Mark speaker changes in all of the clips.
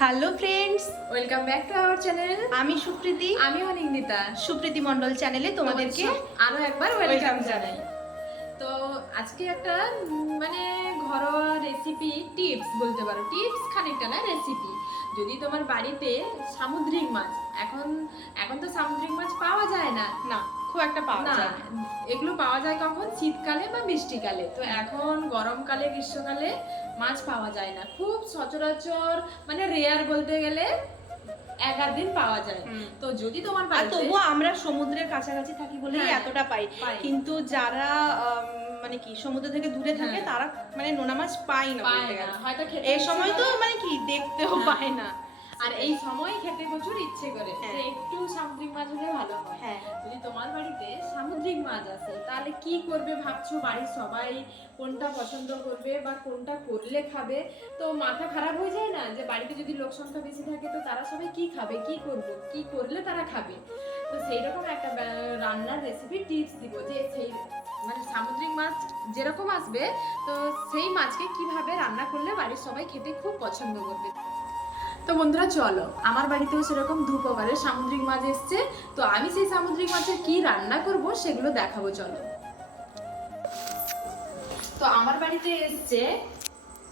Speaker 1: Hello friends.
Speaker 2: Welcome back to our channel.
Speaker 1: আমি সুপ্রীতি।
Speaker 2: আমি অনিন্দিতা।
Speaker 1: সুপ্রীতি মণ্ডল চ্যানেলে তোমাদেরকে
Speaker 2: আরও একবার ওয়েলকাম জানাই। তো আজকে একটা মানে ঘরোয়া রেসিপি টিপস বলতে পারো। টিপস খানিকটা না রেসিপি যদি তোমার বাড়িতে সামুদ্রিক মাছ এখন এখন তো সামুদ্রিক মাছ পাওয়া যায় না।
Speaker 1: না খুব একটা পাওয়া যায়
Speaker 2: এগুলো পাওয়া যায় কখন? শীতকালে বা বৃষ্টিকালে। তো এখন গরমকালে গ্রীষ্মকালে মাছ পাওয়া যায় না। খুব সচরাচর মানে রেয়ার বলতে গেলে এক দিন পাওয়া যায়। তো যদি তোমার
Speaker 1: আমরা সমুদ্রের কাছাকাছি থাকি বলেই
Speaker 2: হ্যাঁ,
Speaker 1: এতটা পাই। কিন্তু যারা মানে কি সমুদ্র থেকে দূরে থাকে
Speaker 2: হ্যাঁ।
Speaker 1: তারা মানে নোনা মাছ পায় না। এই সময় তো মানে কি দেখতেও
Speaker 2: হ্যাঁ।
Speaker 1: পায় না।
Speaker 2: আর এই সময় খেতে প্রচুর ইচ্ছে করে
Speaker 1: হ্যাঁ।
Speaker 2: যে একটু সামুদ্রিক মাছ হলে ভালো হয়।
Speaker 1: হ্যাঁ।
Speaker 2: যদি তোমার বাড়িতে সামুদ্রিক মাছ আছে তাহলে কি করবে ভাবছ? বাড়ির সবাই কোনটা পছন্দ করবে বা কোনটা করলে খাবে? তো মাথা খারাপ হয়ে যায় না? যে বাড়িতে যদি লোক সংখ্যা বেশি থাকে তো তারা সবাই কি খাবে? কি করব? কি করলে তারা খাবে? তো সেই রকম একটা রান্নার রেসিপি টিপস দিব যে সেই মানে সামুদ্রিক মাছ যেরকম আসবে তো সেই মাছকে কীভাবে রান্না করলে বাড়ির সবাই খেতে খুব পছন্দ করবে। তো বন্ধুরা, চলো। আমার বাড়িতেও সেরকম দু প্রকারের সামুদ্রিক মাছ এসছে। তো আমি সেই সামুদ্রিক মাছের কি রান্না করব সেগুলো দেখাবো, চলো। তো আমার বাড়িতে এসছে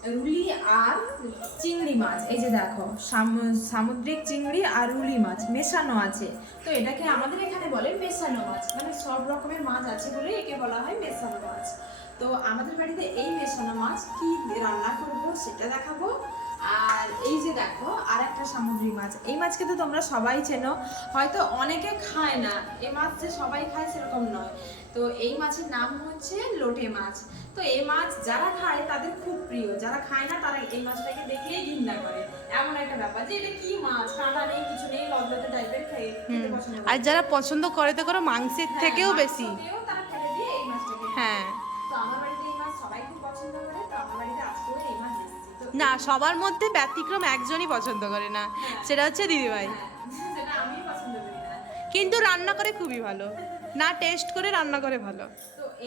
Speaker 2: রুলি আর চিংড়ি মাছ। এই যে দেখো, সামু- সামুদ্রিক চিংড়ি আর রুলি মাছ, মেশানো আছে। তো এটাকে আমাদের এখানে বলে মেশানো মাছ। মানে সব রকমের মাছ আছে বলে একে বলা হয় মেশানো মাছ। তো আমাদের বাড়িতে এই মেশানো মাছ কি রান্না করব সেটা দেখাবো। আর এই যে দেখো আর একটা সামুদ্রিক মাছ। এই মাছকে তো তোমরা সবাই চেনো। হয়তো অনেকে খায় না। এই মাছ যে সবাই খায় সেরকম নয়। তো এই মাছের নাম হচ্ছে লোটে মাছ। তো এই মাছ যারা খায় তাদের খুব প্রিয়। যারা খায় না তারা এই মাছটাকে দেখলেই ঘৃণা করে। এমন একটা ব্যাপার যে এটা কি মাছ? কাঁটা নেই কিছু নেই লবলতে টাইপের খেয়ে।
Speaker 1: আর যারা পছন্দ করে তো করে মাংসের
Speaker 2: হ্যাঁ,
Speaker 1: থেকেও বেশি।
Speaker 2: তারা ফেলে দিয়ে এই মাছটাকে
Speaker 1: হ্যাঁ। না, সবার মধ্যে ব্যতিক্রম একজনই পছন্দ করে না। সেটা হচ্ছে দিদিভাই। কিন্তু রান্না করে খুবই ভালো। না টেস্ট করে রান্না করে ভালো।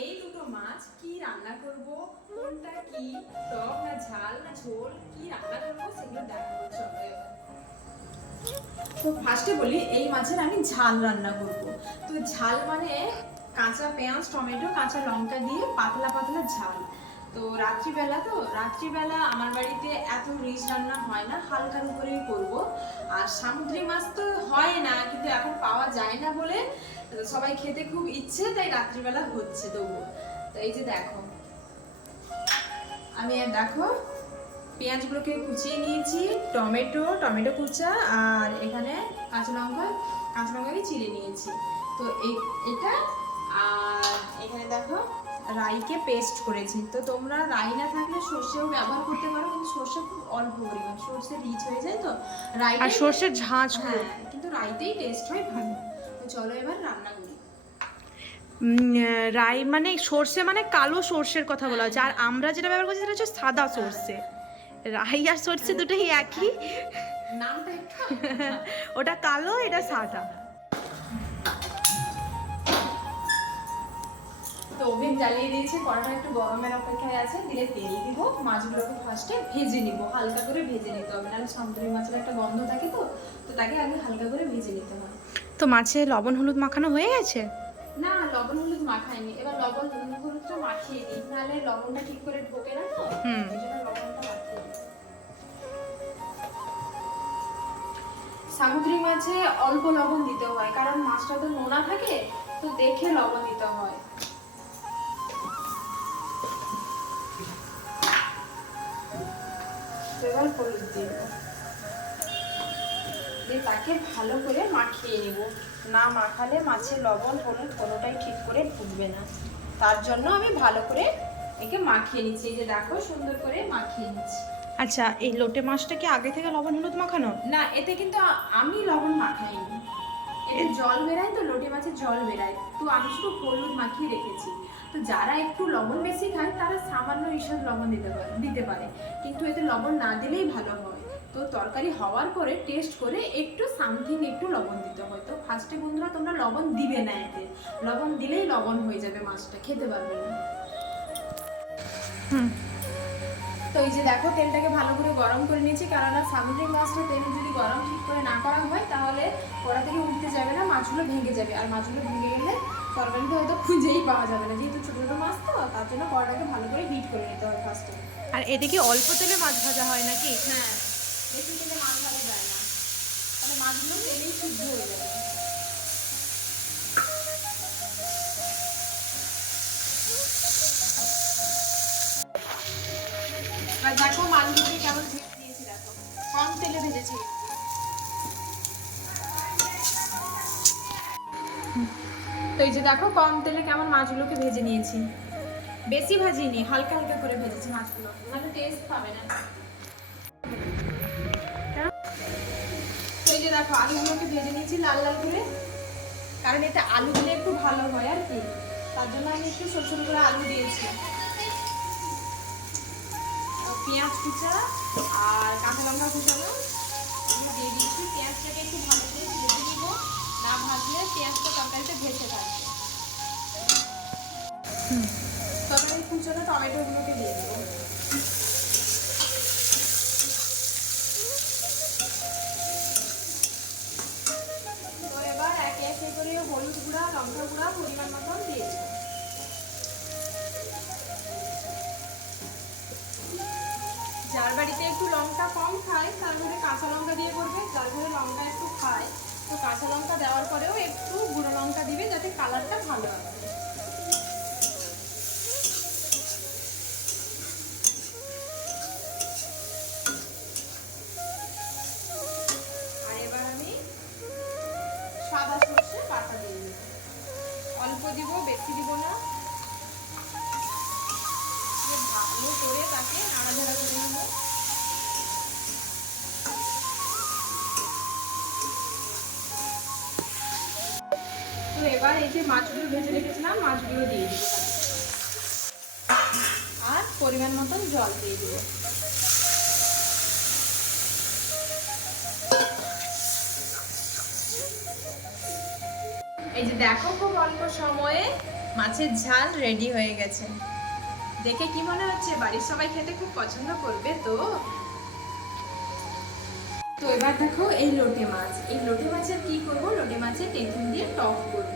Speaker 2: এই দুটো মাছ কি রান্না করব? কোনটা কি? টক না ঝাল না ঝোল? কি রান্না করব সেগুলো দেখাবো তো ফার্স্টে বলি, এই মাছের আমি ঝাল রান্না করব। তো ঝাল মানে কাঁচা পেঁয়াজ, টমেটো, কাঁচা লঙ্কা দিয়ে পাতলা পাতলা ঝাল। তো রাত্রিবেলা তো, রাত্রিবেলা আমার বাড়িতে এত রিচ রান্না হয় না, হালকার উপরেই করব। আর সামুদ্রিক মাছ তো হয় না, কিন্তু এখন পাওয়া যায় না বলে সবাই খেতে খুব ইচ্ছে, তাই রাত্রিবেলা হচ্ছে তবুও তো এই যে দেখো, আমি দেখো, পেঁয়াজগুলোকে কুচিয়ে নিয়েছি, টমেটো টমেটো কুচা, আর এখানে কাঁচা লঙ্কা, কাঁচা লঙ্কাকে চিড়ে নিয়েছি। তো এই, এটা, আর এখানে দেখো রাইকে পেস্ট করেছি। তো তোমরা রাই না থাকলে সর্ষেও ব্যবহার করতে পারো কিন্তু সর্ষে খুব অল্প পরিমাণ সর্ষে রিচ হয়ে যায় তো? রাই
Speaker 1: আর সর্ষের ঝাঁঝ।
Speaker 2: হ্যাঁ কিন্তু রাইতেই টেস্ট হয় ভালো। তো চলো এবার রান্না করি।
Speaker 1: রাই মানে সর্ষে মানে কালো সর্ষের কথা বলা হচ্ছে। আর আমরা যেটা ব্যবহার করছি সেটা হচ্ছে সাদা সর্ষে। রাই আর সর্ষে দুটোই একই।
Speaker 2: নামটা
Speaker 1: ওটা কালো এটা সাদা।
Speaker 2: তো ওভেন জ্বালিয়ে দিয়েছে কড়াটা একটু গরমের অপেক্ষায় আছে দিলে তেল দিব মাছগুলোকে ফার্স্টে ভেজে নিব হালকা করে ভেজে নিতে হবে নাহলে সামুদ্রিক মাছের একটা গন্ধ থাকে তো তো তাকে আগে হালকা করে ভেজে নিতে হয়।
Speaker 1: তো মাছে লবণ হলুদ মাখানো হয়ে গেছে?
Speaker 2: না লবণ হলুদ মাখাইনি এবার লবণ হলুদটা মাখিয়ে দিই নাহলে লবণটা ঠিক করে ঢোকে না তো
Speaker 1: হুম।
Speaker 2: এই লবণটা মাখিয়ে দিই। সামুদ্রিক মাছে অল্প লবণ দিতে হয় কারণ মাছটা তো নোনা থাকে তো দেখে লবণ দিতে হয়। হলুদ দিব। দিয়ে তাকে ভালো করে মাখিয়ে নিব। না মাখালে মাছের লবণ হলুদ কোনোটাই ঠিক করে ঢুকবে না। তার জন্য আমি ভালো করে একে মাখিয়ে নিচ্ছি। এই যে দেখো সুন্দর করে মাখিয়ে নিচ্ছি।
Speaker 1: আচ্ছা এই লোটে মাছটা কি আগে থেকে লবণ হলুদ মাখানো?
Speaker 2: না এতে কিন্তু আমি লবণ মাখাইনি। এতে জল বেরায় তো লোটে মাছের জল বেরায়। তো আমি শুধু হলুদ মাখিয়ে রেখেছি। তো যারা একটু লবণ বেশি খায়, তারা সামান্য এইসব লবণ দিতে পারে দিতে পারে। কিন্তু এতে লবণ না দিলেই ভালো হয়। তো তরকারি হওয়ার পরে টেস্ট করে একটু সামথিং একটু লবণ দিতে হয়। তো ফার্স্টে বন্ধুরা, তোমরা লবণ দিবে না এতে। লবণ দিলেই লবণ হয়ে যাবে মাছটা, খেতে পারবে না।
Speaker 1: হুম।
Speaker 2: এই যে দেখো তেলটাকে ভালো করে গরম করে নিয়েছি কেননা সামুদ্রিক মাছটা তেল যদি গরম ঠিক করে না করা হয় তাহলে কড়া থেকে উঠতে যাবে না মাছগুলো ভেঙে যাবে। আর মাছগুলো ভেঙে গেলে তরকারিতে হয়তো খুঁজেই পাওয়া যাবে না যেহেতু ছোটো ছোটো মাছ তো তার জন্য কড়াটাকে ভালো করে হিট করে নিতে হবে ফার্স্টে
Speaker 1: আর এদিকে অল্প তেলে মাছ ভাজা হয় নাকি?
Speaker 2: হ্যাঁ বেশি তেলে মাছ ভাজা যায় না। তাহলে মাছগুলো তেলেই সিদ্ধ হয়ে যাবে। আর দেখো মাছগুলোকে কেমন ভেজে দিয়েছি দেখো। কম তেলে ভেজেছি। তো এই যে দেখো, কম তেলে কেমন মাছগুলোকে ভেজে নিয়েছি। বেশি ভাজিনি, হালকা হালকা করে ভেজেছি মাছগুলো। মানে টেস্ট পাবে না। এই যে দেখো, আলুগুলোকে ভেজে নিয়েছি লাল লাল করে। কারণ এতে আলু দিলে একটু ভালো হয় আর কি। তার জন্য আমি একটু ছোট করে আলু দিয়েছি। পেঁয়াজ কুচা আর কাঁচা লঙ্কা কুচানো। দিয়ে দিচ্ছি, পেঁয়াজটাকে একটু ভালো করে ভেজে নিব। না ভাজলে পেঁয়াজটা তরকারিতে ভেসে থাকবে তরকারি কুচানো টমেটোগুলোকে দিয়ে দেবো। করে হলুদ গুঁড়া লঙ্কা গুঁড়া পরিমাণ মতন একটু লঙ্কা কম খায়, তার মধ্যে কাঁচা লঙ্কা দিয়ে করবে, যার ঘরে লঙ্কা একটু খায়। তো কাঁচা লঙ্কা দেওয়ার পরেও একটু গুঁড়ো লঙ্কা দিবে, যাতে কালারটা ভালো আসে। তো এবার এই যে মাছগুলো ভেজে রেখেছিলাম, মাছগুলো দিয়ে দিব আর পরিমাণ মতন জল দিয়ে দিব। এই যে দেখো খুব অল্প সময়ে মাছের ঝাল রেডি হয়ে গেছে। দেখে কি মনে হচ্ছে? বাড়ির সবাই খেতে খুব পছন্দ করবে তো? তো এবার দেখো এই লোটে মাছ। এই লোটে মাছের কি করব? লোটে মাছের তেঁতুল দিয়ে টক করব।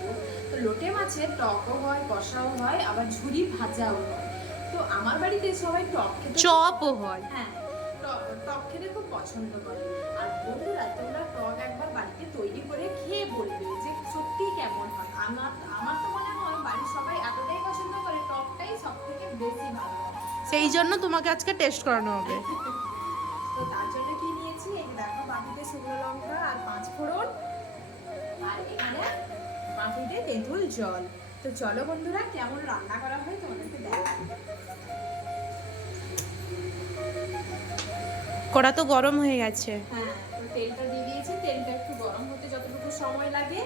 Speaker 2: তো লোটে মাছের টকও হয় কষাও হয় আবার ঝুরি ভাজাও হয়। তো আমার বাড়িতে সবাই টক খেতে
Speaker 1: চপও হয়।
Speaker 2: হ্যাঁ টক- টক খেতে খুব পছন্দ করে। আর বন্ধুরা তোমরা টক একবার বাড়িতে তৈরি করে খেয়ে বলবে যে সত্যি কেমন হয়। আমার আমার তো মনে হয় বাড়ির সবাই এতটাই পছন্দ করে টকটাই সব থেকে বেশি ভালো।
Speaker 1: সেই জন্য তোমাকে আজকে টেস্ট করানো হবে।
Speaker 2: তো তার জন্য কি নিয়েছি এই যে দেখো বাটিতে শুকনো লঙ্কা আর পাঁচ ফোড়ন। আর এখানে বাটিতে তেঁতুল জল। তো চলো বন্ধুরা কেমন রান্না করা হয় তোমাদেরকে দেখো
Speaker 1: কড়া তো গরম হয়ে গেছে।
Speaker 2: হ্যাঁ তো তেলটা দিয়ে দিয়েছি। তেলটা একটু গরম হতে যতটুকু সময় লাগে।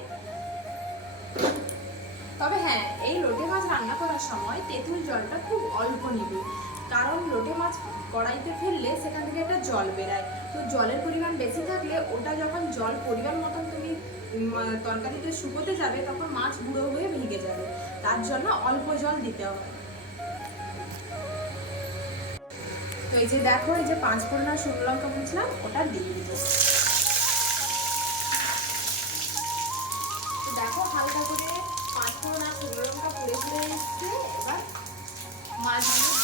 Speaker 2: তবে হ্যাঁ এই লোটে মাছ রান্না করার সময় তেঁতুল জলটা খুব অল্প নিবে। কারণ লোটে মাছ কড়াইতে ফেললে সেখান থেকে একটা জল বেরায়। তো জলের পরিমাণ বেশি থাকলে ওটা যখন জল পরিমাণ মতন তুমি তরকারিতে শুকোতে যাবে, তখন মাছ গুঁড়ো হয়ে ভেঙে যাবে। তার জন্য অল্প জল দিতে হবে। তো এই যে দেখো, এই যে পাঁচ ফোড়ন আর শুকনো লঙ্কা বুঝলাম ওটা দিয়ে দিব। তো দেখো, হালকা করে পাঁচ ফোড়ন আর শুকনো লঙ্কা পুড়ে পুড়ে এসছে। এবার মাছগুলো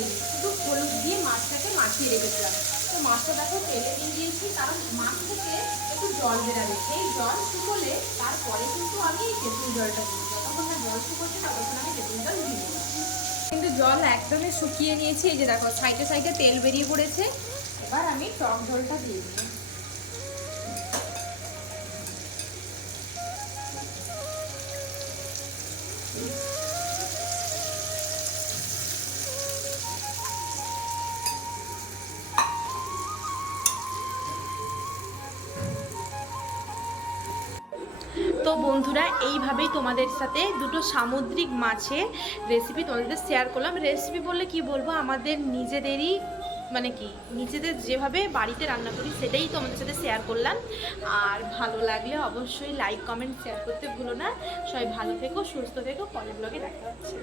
Speaker 2: দিইনি শুধু হলুদ দিয়ে মাছটাকে মাখিয়ে রেখেছিলাম। তো মাছটা দেখো তেলে দিয়ে দিয়েছি, কারণ মাছ থেকে একটু জল বেরাবে। সেই জল শুকোলে তারপরে কিন্তু আমি তেঁতুল জলটা দিই যতক্ষণ না জল শুকোচ্ছে, ততক্ষণ আমি তেঁতুল জল দিই কিন্তু জল একদমই শুকিয়ে নিয়েছি, এই যে দেখো, সাইডে সাইডে তেল বেরিয়ে পড়েছে। এবার আমি টক জলটা দিয়ে দিই
Speaker 1: এইভাবেই তোমাদের সাথে দুটো সামুদ্রিক মাছের রেসিপি তোমাদের শেয়ার করলাম। রেসিপি বললে কি বলব? আমাদের নিজেদেরই মানে কি, নিজেদের যেভাবে বাড়িতে রান্না করি সেটাই তোমাদের সাথে শেয়ার করলাম। আর ভালো লাগলে অবশ্যই লাইক কমেন্ট শেয়ার করতে ভুলো না। সবাই ভালো থেকো, সুস্থ থেকো। পরের ব্লগে দেখা হচ্ছে।